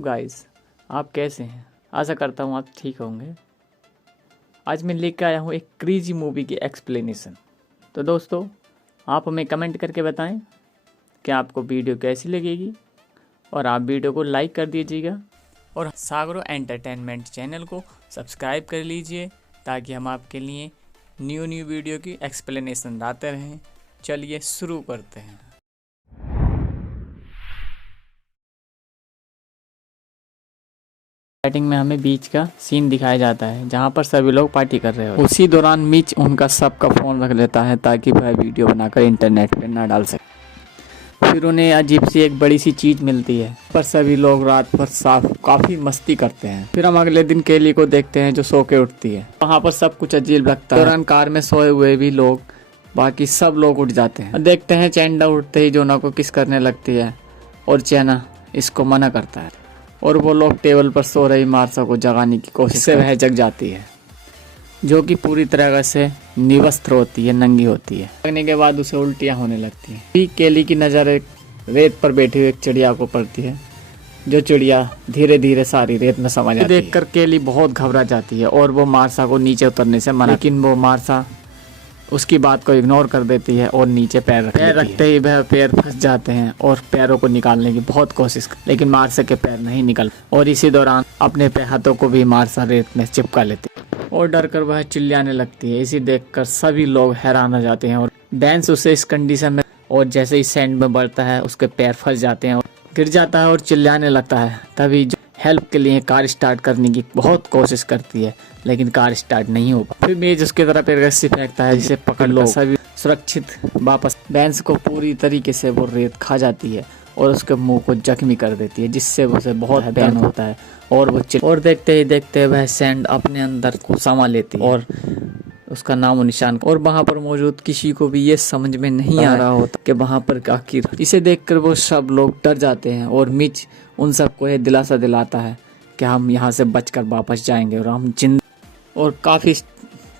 Guys, आप कैसे हैं? आशा करता हूँ आप ठीक होंगे। आज मैं लेकर आया हूँ एक क्रेजी मूवी की एक्सप्लेनेशन। तो दोस्तों, आप हमें कमेंट करके बताएं कि आपको वीडियो कैसी लगेगी और आप वीडियो को लाइक कर दीजिएगा और सागरो एंटरटेनमेंट चैनल को सब्सक्राइब कर लीजिए ताकि हम आपके लिए न्यू वीडियो की एक्सप्लेनेशन लाते रहें। चलिए शुरू करते हैं। स्टार्टिंग में हमें बीच का सीन दिखाया जाता है जहाँ पर सभी लोग पार्टी कर रहे हो। उसी दौरान मिच उनका सबका फ़ोन रख लेता है ताकि वह वीडियो बनाकर इंटरनेट पे ना डाल सके। फिर उन्हें अजीब सी एक बड़ी सी चीज़ मिलती है पर सभी लोग रात भर साफ काफ़ी मस्ती करते हैं। फिर हम अगले दिन केली को देखते हैं जो सो के उठती है। वहाँ पर सब कुछ अजीब लगता है। दौरान कार में सोए हुए भी लोग बाकी सब लोग उठ जाते हैं। देखते हैं चैंडा उठते ही जोना को किस करने लगती है और चैना इसको मना करता है और वो लोग टेबल पर सो रही मार्सा को जगाने की कोशिश से वह जग जाती है जो कि पूरी तरह से निवस्त्र होती है, नंगी होती है। जगने के बाद उसे उल्टियाँ होने लगती हैं। फिर केली की नज़र एक रेत पर बैठी हुई एक चिड़िया को पड़ती है जो चिड़िया धीरे धीरे सारी रेत में समा जाती है। देखकर केली बहुत घबरा जाती है और वो मार्सा को नीचे उतरने से मना, लेकिन वो मार्सा उसकी बात को इग्नोर कर देती है और नीचे पैर रखते ही वह पैर फंस जाते हैं और पैरों को निकालने की बहुत कोशिश लेकिन मार्सा के पैर नहीं निकल और इसी दौरान अपने हाथों को भी मार्सा रेत में चिपका लेती है और डर कर वह चिल्लाने लगती है। इसी देखकर सभी लोग हैरान हो जाते हैं और बैंस उसे इस कंडीशन में और जैसे ही सैंड में बढ़ता है उसके पैर फंस जाते हैं और गिर जाता है और चिल्लाने लगता है। तभी हेल्प के लिए कार स्टार्ट करने की बहुत कोशिश करती है लेकिन कार स्टार्ट नहीं हो पाती। फिर मेज उसकी तरफ एक रस्सी फेंकता है जिसे पकड़ लो सभी सुरक्षित वापस। बैंस को पूरी तरीके से वो रेत खा जाती है और उसके मुंह को जख्मी कर देती है जिससे उसे बहुत पेन होता है और वो और देखते ही देखते वह सैंड अपने अंदर को समा लेती है और उसका नामो निशान। और वहाँ पर मौजूद किसी को भी ये समझ में नहीं आ रहा होता कि वहाँ पर आखिर। इसे देखकर वो सब लोग डर जाते हैं और मिच उन सबको ये दिलासा दिलाता है कि हम यहाँ से बचकर वापस जाएंगे और हम जिंदा। और काफ़ी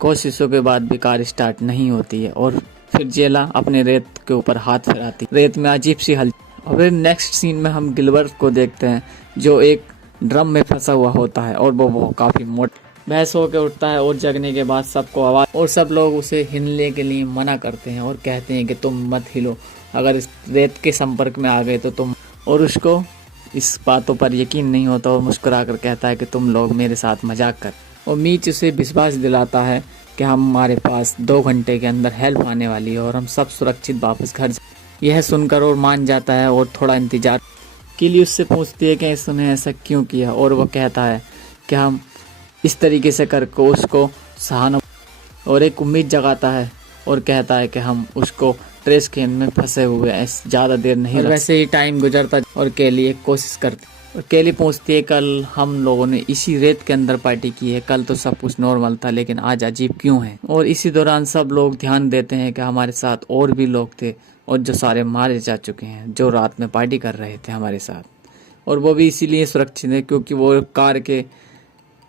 कोशिशों के बाद भी कार स्टार्ट नहीं होती है और फिर जेला अपने रेत के ऊपर हाथ फिराती है। रेत में अजीब सी हल। और फिर नेक्स्ट सीन में हम गिलबर्ट को देखते हैं जो एक ड्रम में फंसा हुआ होता है और वो काफ़ी मोटा। वह सो के उठता है और जगने के बाद सबको आवाज़ और सब लोग उसे हिलने के लिए मना करते हैं और कहते हैं कि तुम मत हिलो, अगर इस रेत के संपर्क में आ गए तो तुम। और उसको इस बातों पर यकीन नहीं होता और मुस्कुरा कर कहता है कि तुम लोग मेरे साथ मजाक कर। और मीच उसे विश्वास दिलाता है कि हमारे पास 2 घंटे के अंदर हेल्प आने वाली है और हम सब सुरक्षित वापस घर। यह सुनकर और मान जाता है और थोड़ा इंतजार। केली उससे पूछती है कि इसने ऐसा क्यों किया और वो कहता है कि हम इस तरीके से करके उसको सहानुभूति और एक उम्मीद जगाता है और कहता है कि हम उसको ट्रेस कैन में फंसे हुए हैं, ज़्यादा देर नहीं। वैसे ही टाइम गुजरता और केली एक कोशिश करती और केली पूछती है कल हम लोगों ने इसी रेत के अंदर पार्टी की है, कल तो सब कुछ नॉर्मल था लेकिन आज अजीब क्यों है। और इसी दौरान सब लोग ध्यान देते हैं कि हमारे साथ और भी लोग थे और जो सारे मारे जा चुके हैं जो रात में पार्टी कर रहे थे हमारे साथ, और वो भी इसीलिए सुरक्षित है क्योंकि वो कार के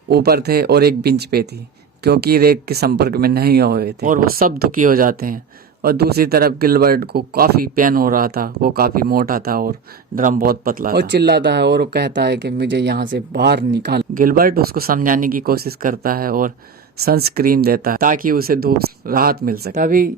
ऊपर थे और एक बेंच पे थी क्योंकि रेत के संपर्क में नहीं हुए थे और वो सब दुखी हो जाते हैं। और दूसरी तरफ गिलबर्ट को काफ़ी पेन हो रहा था, वो काफ़ी मोटा था और ड्रम बहुत पतला था और चिल्लाता है और वो कहता है कि मुझे यहाँ से बाहर निकाल। गिलबर्ट उसको समझाने की कोशिश करता है और सनस्क्रीन देता है ताकि उसे धूप राहत मिल सके।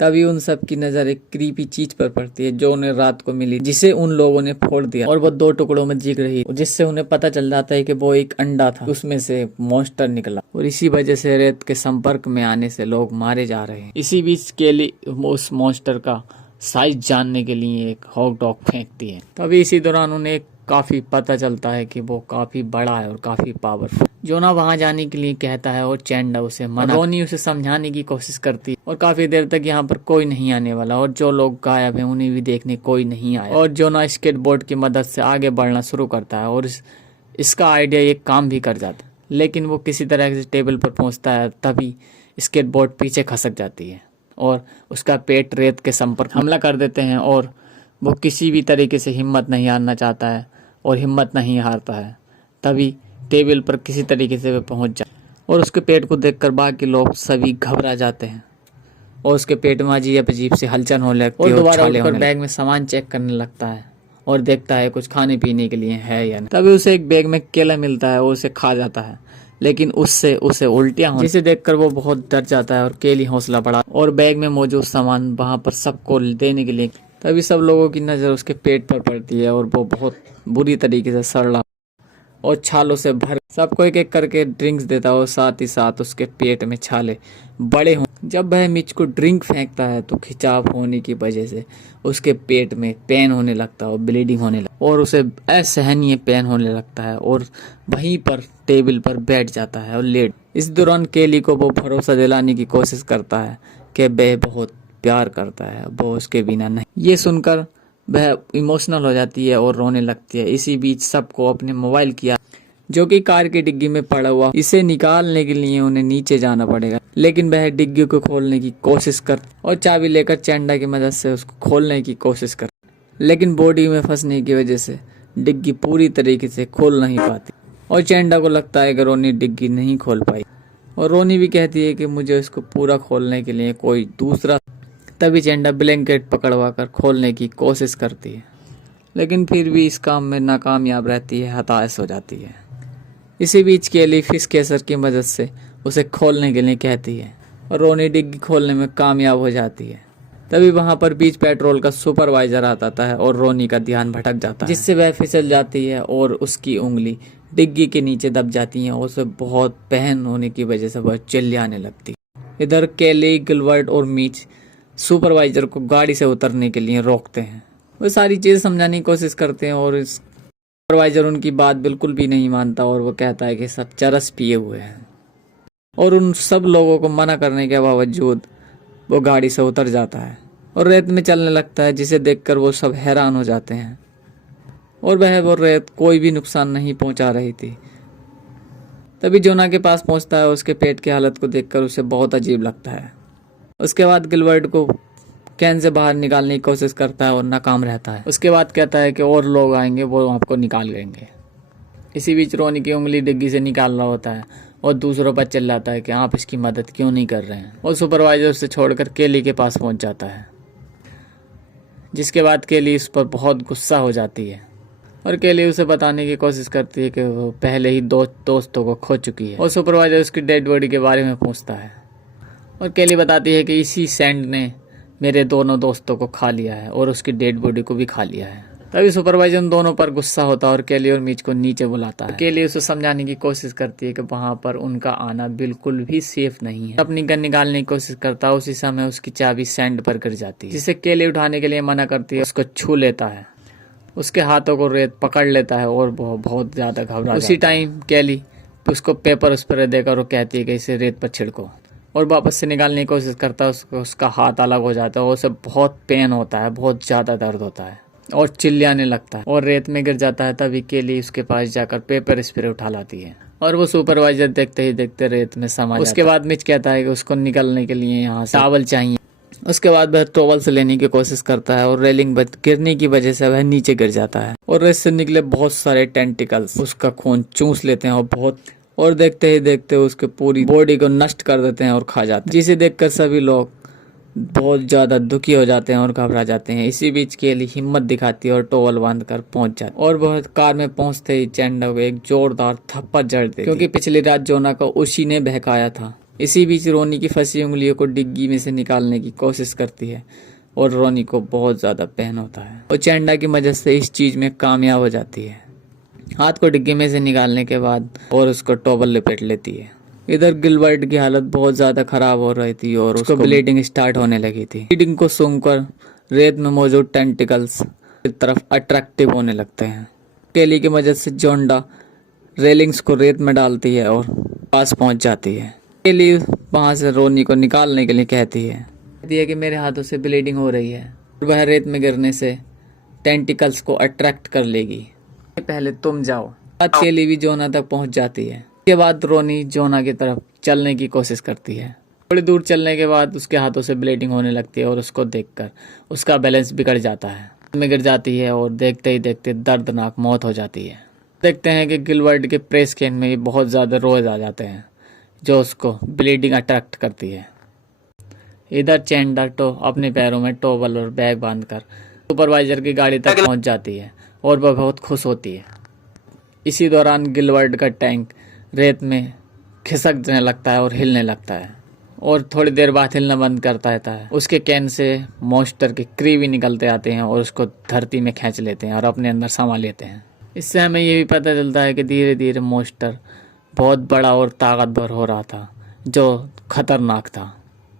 तभी उन सब की नज़र एक क्रीपी चीज पर पड़ती है जो उन्हें रात को मिली जिसे उन लोगों ने फोड़ दिया और वो 2 टुकड़ों में दिख रही है जिससे उन्हें पता चल जाता है कि वो एक अंडा था, उसमें से मॉन्स्टर निकला और इसी वजह से रेत के संपर्क में आने से लोग मारे जा रहे हैं। इसी बीच केली उस मॉन्स्टर का साइज जानने के लिए एक हॉट डॉग फेंकती है। तभी इसी दौरान उन्हें काफ़ी पता चलता है कि वो काफ़ी बड़ा है और काफ़ी पावरफुल। जोना वहां जाने के लिए कहता है और चैंडा उसे मना। रोनी उसे समझाने की कोशिश करती है और काफ़ी देर तक यहाँ पर कोई नहीं आने वाला और जो लोग गायब हैं उन्हें भी देखने कोई नहीं आया। और जोना स्केटबोर्ड की मदद से आगे बढ़ना शुरू करता है और इसका आइडिया ये काम भी कर जाता है लेकिन वो किसी तरह से टेबल पर पहुँचता है। तभी स्केटबोर्ड पीछे खसक जाती है और उसका पेट रेत के संपर्क हमला कर देते हैं और वो किसी भी तरीके से हिम्मत नहीं हारना चाहता है और हिम्मत नहीं हारता है। तभी टेबल पर किसी तरीके से वह पहुंच जाए और उसके पेट को देखकर बाकी लोग सभी घबरा जाते हैं और उसके पेट में अजीब अजीब से हलचल होने लगती है और दोबारा उठकर बैग में सामान चेक करने लगता है और देखता है कुछ खाने पीने के लिए है या नहीं। तभी उसे एक बैग में केला मिलता है और उसे खा जाता है, लेकिन उससे उसे उल्टियां होती, जिसे देखकर वो बहुत डर जाता है और केली हौसला बढ़ा और बैग में मौजूद सामान वहां पर सबको देने के लिए। तभी सब लोगों की नज़र उसके पेट पर पड़ती है और वो बहुत बुरी तरीके से सड़ रहा और छालों से भर सबको एक एक करके ड्रिंक्स देता है और साथ ही साथ उसके पेट में छाले बड़े हों। जब वह मिर्च को ड्रिंक फेंकता है तो खिंचाव होने की वजह से उसके पेट में पेन होने लगता है और ब्लीडिंग होने लगता है और उसे असहनीय पेन होने लगता है और वहीं पर टेबल पर बैठ जाता है और लेट। इस दौरान केली को वो भरोसा दिलाने की कोशिश करता है कि वह बहुत प्यार करता है, वो उसके बिना नहीं। ये सुनकर वह इमोशनल हो जाती है और रोने लगती है। इसी बीच सबको अपने मोबाइल किया जो कि कार की डिग्गी में पड़ा हुआ, इसे निकालने के लिए उन्हें नीचे जाना पड़ेगा, लेकिन वह डिग्गी को खोलने की कोशिश कर और चाबी लेकर चेंडा की मदद से उसको खोलने की कोशिश कर, लेकिन बॉडी में फंसने की वजह से डिग्गी पूरी तरीके से खोल नहीं पाती और चेंडा को लगता है कि रोनी डिग्गी नहीं खोल पाई और रोनी भी कहती है कि मुझे इसको पूरा खोलने के लिए कोई दूसरा। तभी चेंडा ब्लैंकेट पकड़वा कर खोलने की कोशिश करती है, लेकिन फिर भी इस काम में नाकामयाब रहती है, हताश हो जाती है। इसी बीच केली फिश कैचर की मदद से उसे खोलने के लिए कहती है और रोनी डिग्गी खोलने में कामयाब हो जाती है। तभी वहां पर बीच पेट्रोल का सुपरवाइजर आता है और रोनी का ध्यान भटक जाता है, जिससे वह फिसल जाती है और उसकी उंगली डिग्गी के नीचे दब जाती है और उसे बहुत पहन होने की वजह से वह चिल्लाने लगती है। इधर केली, गिलबर्ट और मीच सुपरवाइजर को गाड़ी से उतरने के लिए रोकते हैं। वो सारी चीज़ समझाने की कोशिश करते हैं और सुपरवाइजर उनकी बात बिल्कुल भी नहीं मानता और वो कहता है कि सब चरस पिए हुए हैं और उन सब लोगों को मना करने के बावजूद वो गाड़ी से उतर जाता है और रेत में चलने लगता है, जिसे देखकर वो सब हैरान हो जाते हैं और वह वो रेत कोई भी नुकसान नहीं पहुंचा रही थी। तभी जोना के पास पहुंचता है। उसके पेट की हालत को देखकर उसे बहुत अजीब लगता है। उसके बाद गिलबर्ट को कैन से बाहर निकालने की कोशिश करता है और नाकाम रहता है। उसके बाद कहता है कि और लोग आएंगे, वो आपको निकाल लेंगे। इसी बीच रोनी की उंगली डिग्गी से निकाल रहा होता है और दूसरों पर चिल्लाता है कि आप इसकी मदद क्यों नहीं कर रहे हैं और सुपरवाइजर उसे छोड़कर केली के पास पहुंच जाता है, जिसके बाद केली उस पर बहुत गुस्सा हो जाती है और केली उसे बताने की कोशिश करती है कि वो पहले ही दो दोस्तों को खो चुकी है और सुपरवाइजर उसकी डेड बॉडी के बारे में पूछता है और केली बताती है कि इसी सैंड ने मेरे दोनों दोस्तों को खा लिया है और उसकी डेड बॉडी को भी खा लिया है। तभी सुपरवाइजर उन दोनों पर गुस्सा होता है और केली और मीच को नीचे बुलाता है। केली उसे समझाने की कोशिश करती है कि वहां पर उनका आना बिल्कुल भी सेफ नहीं है। अपनी गन निकालने की कोशिश करता है, उसी समय उसकी चाबी सैंड पर गिर जाती है, जिसे केली उठाने के लिए मना करती है। उसको छू लेता है, उसके हाथों को रेत पकड़ लेता है और बहुत ज्यादा घबरा। उसी टाइम केली उसको पेपर स्प्रे देकर वो कहती है कि इसे रेत पर छिड़को और वापस से निकालने की कोशिश करता है। उसका हाथ अलग हो जाता है और उसे बहुत पेन होता है, बहुत ज़्यादा दर्द होता है और चिल्लाने लगता है और रेत में गिर जाता है। तभी केली उसके पास जाकर पेपर स्प्रे उठा लाती है और वो सुपरवाइजर देखते ही देखते रेत में समा जाता है। उसके बाद मिच कहता है कि उसको निकलने के लिए यहाँ से टॉवल चाहिए। उसके बाद वह टॉवल से लेने की कोशिश करता है और रेलिंग पर गिरने की वजह से वह नीचे गिर जाता है और रेत से निकले बहुत सारे टेंटिकल्स उसका खून चूस लेते हैं और देखते ही देखते उसके पूरी बॉडी को नष्ट कर देते हैं और खा जाते हैं, जिसे देखकर सभी लोग बहुत ज्यादा दुखी हो जाते हैं और घबरा जाते हैं। इसी बीच केली हिम्मत दिखाती है और टॉवल बांध कर पहुंच जाती है और वह कार में पहुंचते ही चेंडा को एक जोरदार थप्पड़ जड़ देती है, क्योंकि पिछली रात जोना को उसी ने बहकाया था। इसी बीच रोनी की फंसी उंगलियों को डिग्गी में से निकालने की कोशिश करती है और रोनी को बहुत ज्यादा पेन होता है और चेंडा की मदद से इस चीज में कामयाब हो जाती है। हाथ को डिग्गी में से निकालने के बाद और उसको टॉवल लपेट लेती है। इधर गिलबर्ट की हालत बहुत ज्यादा खराब हो रही थी और उसको ब्लीडिंग स्टार्ट होने लगी थी। ब्लीडिंग को सूंघकर रेत में मौजूद टेंटिकल्स की तरफ अट्रैक्टिव होने लगते हैं। केली की मदद से जोंडा रेलिंग्स को रेत में डालती है और पास पहुंच जाती है। केली वहां से रोनी को निकालने के लिए कहती है कि मेरे हाथों से ब्लीडिंग हो रही है और वह रेत में गिरने से टेंटिकल्स को अट्रैक्ट कर लेगी, पहले तुम जाओ। केली भी जोना तक पहुंच जाती है। उसके बाद रोनी जोना की तरफ चलने की कोशिश करती है। थोड़ी दूर चलने के बाद उसके हाथों से ब्लीडिंग होने लगती है और उसको देखकर उसका बैलेंस बिगड़ जाता है, में गिर जाती है और देखते ही देखते दर्दनाक मौत हो जाती है। देखते हैं कि गिलबर्ट के प्रेस कैन में बहुत ज़्यादा रोज आ जाते हैं जो उसको ब्लीडिंग अट्रैक्ट करती है। इधर चेंडा अपने पैरों में टॉवल और बैग बांधकर सुपरवाइजर की गाड़ी तक पहुंच जाती है और वह बहुत खुश होती है। इसी दौरान गिलबर्ट का टैंक रेत में खिसकने लगता है और हिलने लगता है और थोड़ी देर बाद हिलना बंद करता रहता है। उसके कैन से मॉन्स्टर के क्री भी निकलते आते हैं और उसको धरती में खींच लेते हैं और अपने अंदर समा लेते हैं। इससे हमें ये भी पता चलता है कि धीरे धीरे मॉन्स्टर बहुत बड़ा और ताकतवर हो रहा था, जो खतरनाक था।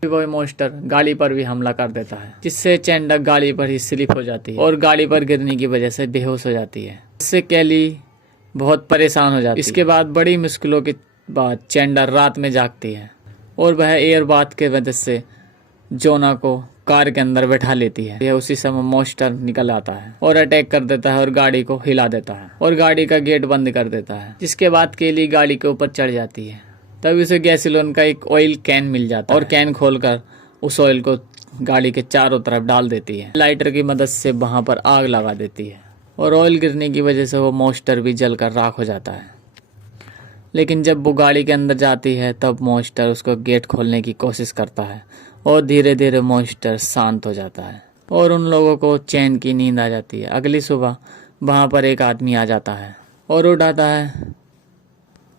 वो मॉन्स्टर गाड़ी पर भी हमला कर देता है, जिससे चैंडा गाड़ी पर ही स्लिप हो जाती है और गाड़ी पर गिरने की वजह से बेहोश हो जाती है। इससे कैली बहुत परेशान हो जाती है। इसके बाद बड़ी मुश्किलों के बाद चैंडा रात में जागती है और वह एयर बाथ के वजह से जोना को कार के अंदर बैठा लेती है। यह उसी समय मॉन्स्टर निकल आता है और अटैक कर देता है और गाड़ी को हिला देता है और गाड़ी का गेट बंद कर देता है। जिसके बाद केली गाड़ी के ऊपर चढ़ जाती है। तभी उसे गैसोलीन का एक ऑयल कैन मिल जाता है और कैन खोलकर उस ऑयल को गाड़ी के चारों तरफ डाल देती है। लाइटर की मदद से वहां पर आग लगा देती है और ऑयल गिरने की वजह से वो मॉन्स्टर भी जलकर राख हो जाता है। लेकिन जब वो गाड़ी के अंदर जाती है तब मॉन्स्टर उसको गेट खोलने की कोशिश करता है और धीरे धीरे मॉन्स्टर शांत हो जाता है और उन लोगों को चैन की नींद आ जाती है। अगली सुबह वहां पर एक आदमी आ जाता है और उठाता है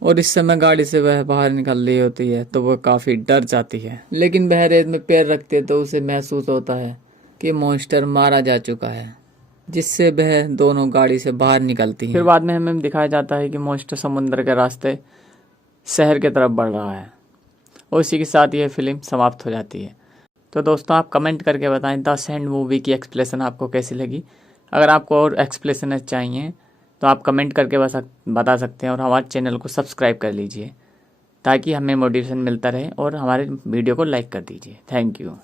और इस समय गाड़ी से वह बाहर निकल रही होती है तो वह काफ़ी डर जाती है। लेकिन वह रेत में पैर रखते तो उसे महसूस होता है कि मॉन्स्टर मारा जा चुका है, जिससे वह दोनों गाड़ी से बाहर निकलती हैं। फिर बाद में हमें दिखाया जाता है कि मॉन्स्टर समुद्र के रास्ते शहर की तरफ बढ़ रहा है और इसी के साथ ये फिल्म समाप्त हो जाती है। तो दोस्तों आप कमेंट करके बताएं द सैंड मूवी की एक्सप्लेनेशन आपको कैसी लगी। अगर आपको और एक्सप्लेनेशन चाहिए तो आप कमेंट करके बता सकते हैं और हमारे चैनल को सब्सक्राइब कर लीजिए ताकि हमें मोटिवेशन मिलता रहे और हमारे वीडियो को लाइक कर दीजिए। Thank you.